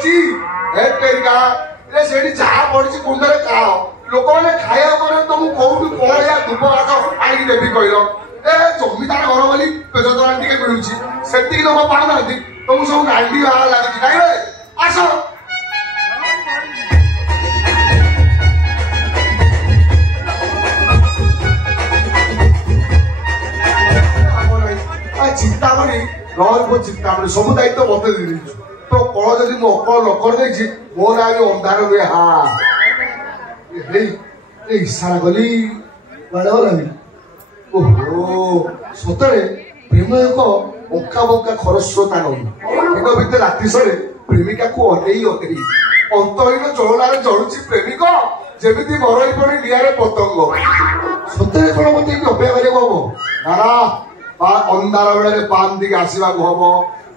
पड़ी से जहाँ पड़ी कुंडे का लोक मैंने खाया तुम कौटू कौन या धूप हाथ आगे देवी कहल ए जमीदार घर बोली पेज तोरा टे मिलूँ से लोक पाऊना तुमको सब गांडी बाहर लगे कहीं आस चिंतामणि रही चिंतामणि सब दायित्व मत दे तो कल जदि मो अकल नकर दे मो ना भी अंधार हुए हाँ इशारा कली गलानी ओहो सतरे प्रेम एक अंका बंका खरस्रोता नई भितर राति सारे प्रेमिका को अनेई अनेई अंतहीन चलनार जड़ुची प्रेमिक जमी मरई पड़ी निआरे पतंग सतरे कौन मत अपेक्षा करम ना अंधार बेले पान दिखे आसवा हम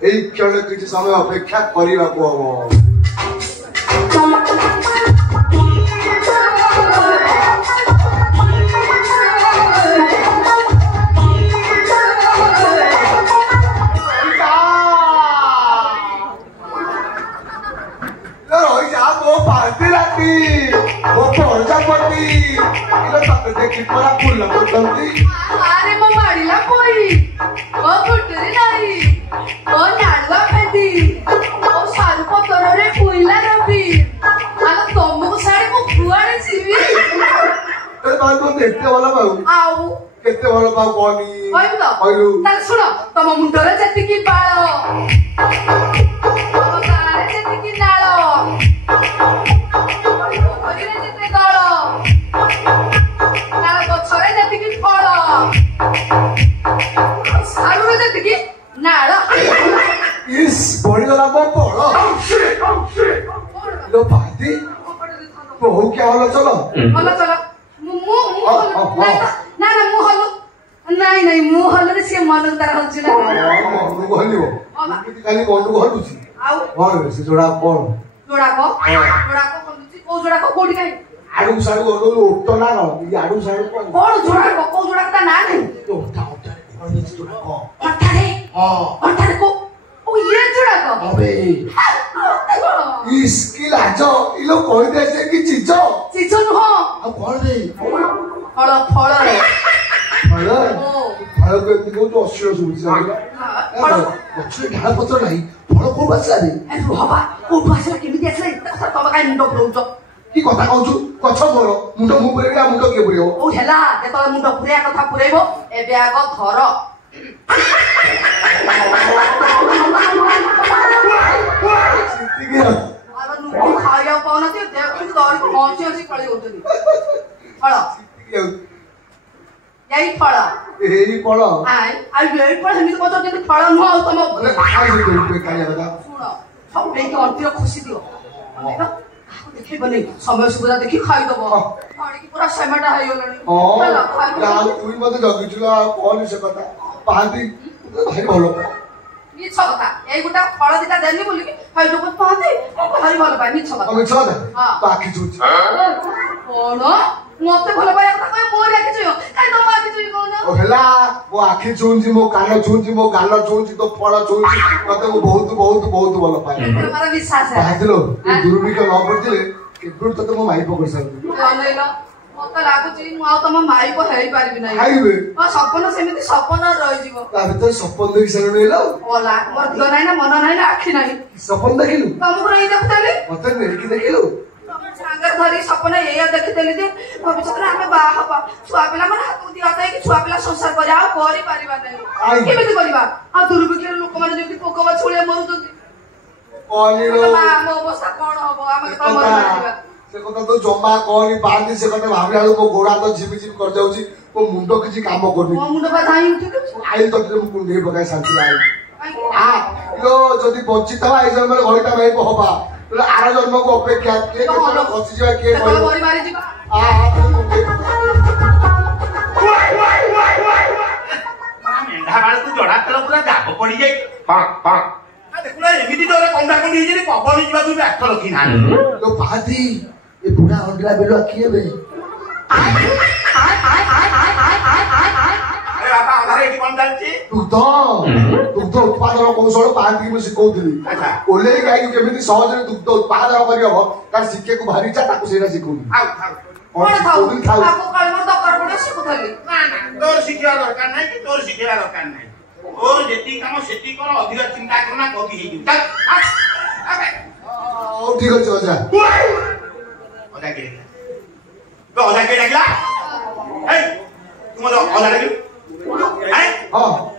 यही क्षण किसी समय अपेक्षा करने को हम देखी परा फूल अरे मो माड़िला कोई ओ गुटरी नाही ओ नाडवा पेटी ओ सारू पतर रे कोइला रबी आलो तमको साड़ी मो कुआडे जीवी ए बाल को देखते वाला बाऊ आउ केते वाला बाऊ कोनी होई तो होइलु ता सुनो तम मुंडरे जति की बाळ तम काळे जति की नाळ ओरिरे जति दळ गछरे जतिकी फल सारू जतिकी नाड़ इस बढ़ीगला मो फल लो भाती बहु क्या हलो चलो मु ना ना मु हलो नहीं नहीं मु हलो रे से मन तार हलछि ना मनु को हलियो खाली मनु को हलुछि आउ कोन से जोड़ा कोन जोड़ा को हलुछि ओ जोड़ा को कोडी काई आडू साडू ओलो उठतो ना ये आडू साडू कोन जोड़ा को जोड़ा का ना नहीं तो उठा कोन जोड़ा को अठारे हां अठारे को ओ ये जोड़ा को अबे इसकी लाजो इलो कोई दे से की चीजो नु हो अब कोन दे फल रे फल फल को इतने को अश्लील सुबुची फल बच्चे ढाल पत्र नहीं फल को बचला दे ए रुहबा को भाषा केमिति आछले तब काई मुंड पुरौछ की कथा कहू गछ मोर मुंड मु पुरेबी आ मुंड के पुरेबो ओ हेला जेतले मुंड पुरेया कथा पुरेबो एबे आगो घर आलो नुकु खाया पाउना ते देखि दरी को हंसी हंसी पळे होतनी फल यही फल एही फल आइ आ यही फल हमी को तो फल नु आ तम खाइ दे काया दादा सुनो सब बेके अंतिर खुशी दियो देखि बने समय सुविधा देखि खाइ दबो खाडी की पूरा सेमाटा हाइ गलनी यार तुई मते जगिचुला कोन से कथा पांती भारी भलो मिछ कथा एई गुटा फल दिटा देनी बोली कि हाइ लोक पांती भारी भलो पाइ मिछ कथा मिछ कथा तो आखि चुच कोन मते भलो पाइ कथा कय मोर आखि चुयो काई तो आखि चुई कोन ओ हेला वो आखि चुंजी मो कान चुंजी मो गाल चुंजी तो फल चुंजी मते वो बहुत बहुत बहुत भलो पाइ तुम्हारा विश्वास है हाथिलो ए दुर्बिक न पड़तिले केबुर तते मो माई पकड़ सकती जानैला मते लागुची मु आ तम माई को हेई पारिबि नै खाइबे ओ सपन सेमिति सपन रहि जीवो ता भीतर सपन देखि सर नेला ओला मोर दियो नै ना मन नै ना आखि नै सपन देखिलु तमको रहि देखतली मते नेकी देखिलु सागर धरी सपना एया देखितली जे भविष्य रे हमें बाहा हबा छुआ पिला मन हाथ दिया ताई कि छुआ पिला संसार करिया करि पारिबा नै केमिति करिबा आ दुर्भिक्षर लोक माने जेति पोकवा छुळे मरुजती कोनिलो मो अवस्था कोन हबो आमे तो मरि पारिबा से कथा तो जमा कोनी बांधी से कथा भाबी आलु को गोड़ा तो झिपि झिपि कर जाउची को मुंडो किछि काम करनी मो मुंडो बा धाई उठी आइल तो तुम कुंडे बगाय शांति लाई आ लो जदी बंचित हवा ए जन्म रे घइता भाई को हबा तो आरा जन्म को अपेक्षा के केतनो खसी जाय के तो मरि मारि जिबा मेंढा बाळ तू जडा तेल पूरा जाग पड़ी जाई पाक पाक आ देखुला एमिति डोरे कंडा कंडी जे पवन जिबा तू बैठ रखी ना लो पादी ए बुढ़ा अंडला बेलो किए बे आय आय आय आय आय आय आय आय अरे बाबा अंधारे एठी कोन चलची ଦୁଗ୍ଧ ଉତ୍ପାଦନ କୌଶଳ ପାହାନ୍ତି ମୁଁ ଶିଖଉଥିଲି ଓଲେଇ ଗାଈକୁ କେମିତି ସହଜରେ ଦୁଗ୍ଧ ଉତ୍ପାଦନ କରିହବ ତାର ଶିକ୍ଷାକୁ ଭାରି ଇଚ୍ଛା ତାକୁ ସେଇଟା ଶିଖଉଥିଲି ତୋର ଶିଖିବା ଦରକାର ନାହିଁ କି ତୋର ଶିଖିବା ଦରକାର ନାହିଁ ତୋର ଯେତିକି କାମ ସେତିକି କର ଅଧିକ ଚିନ୍ତା କର ନା କବି ହେଇଯିବୁ ହଉ ଠିକ ଅଛି ଅଜା ଅଜା କିଏ ଡାକିଲା ତୁ ମତେ ଅଜା ଡାକିଲୁ ହଁ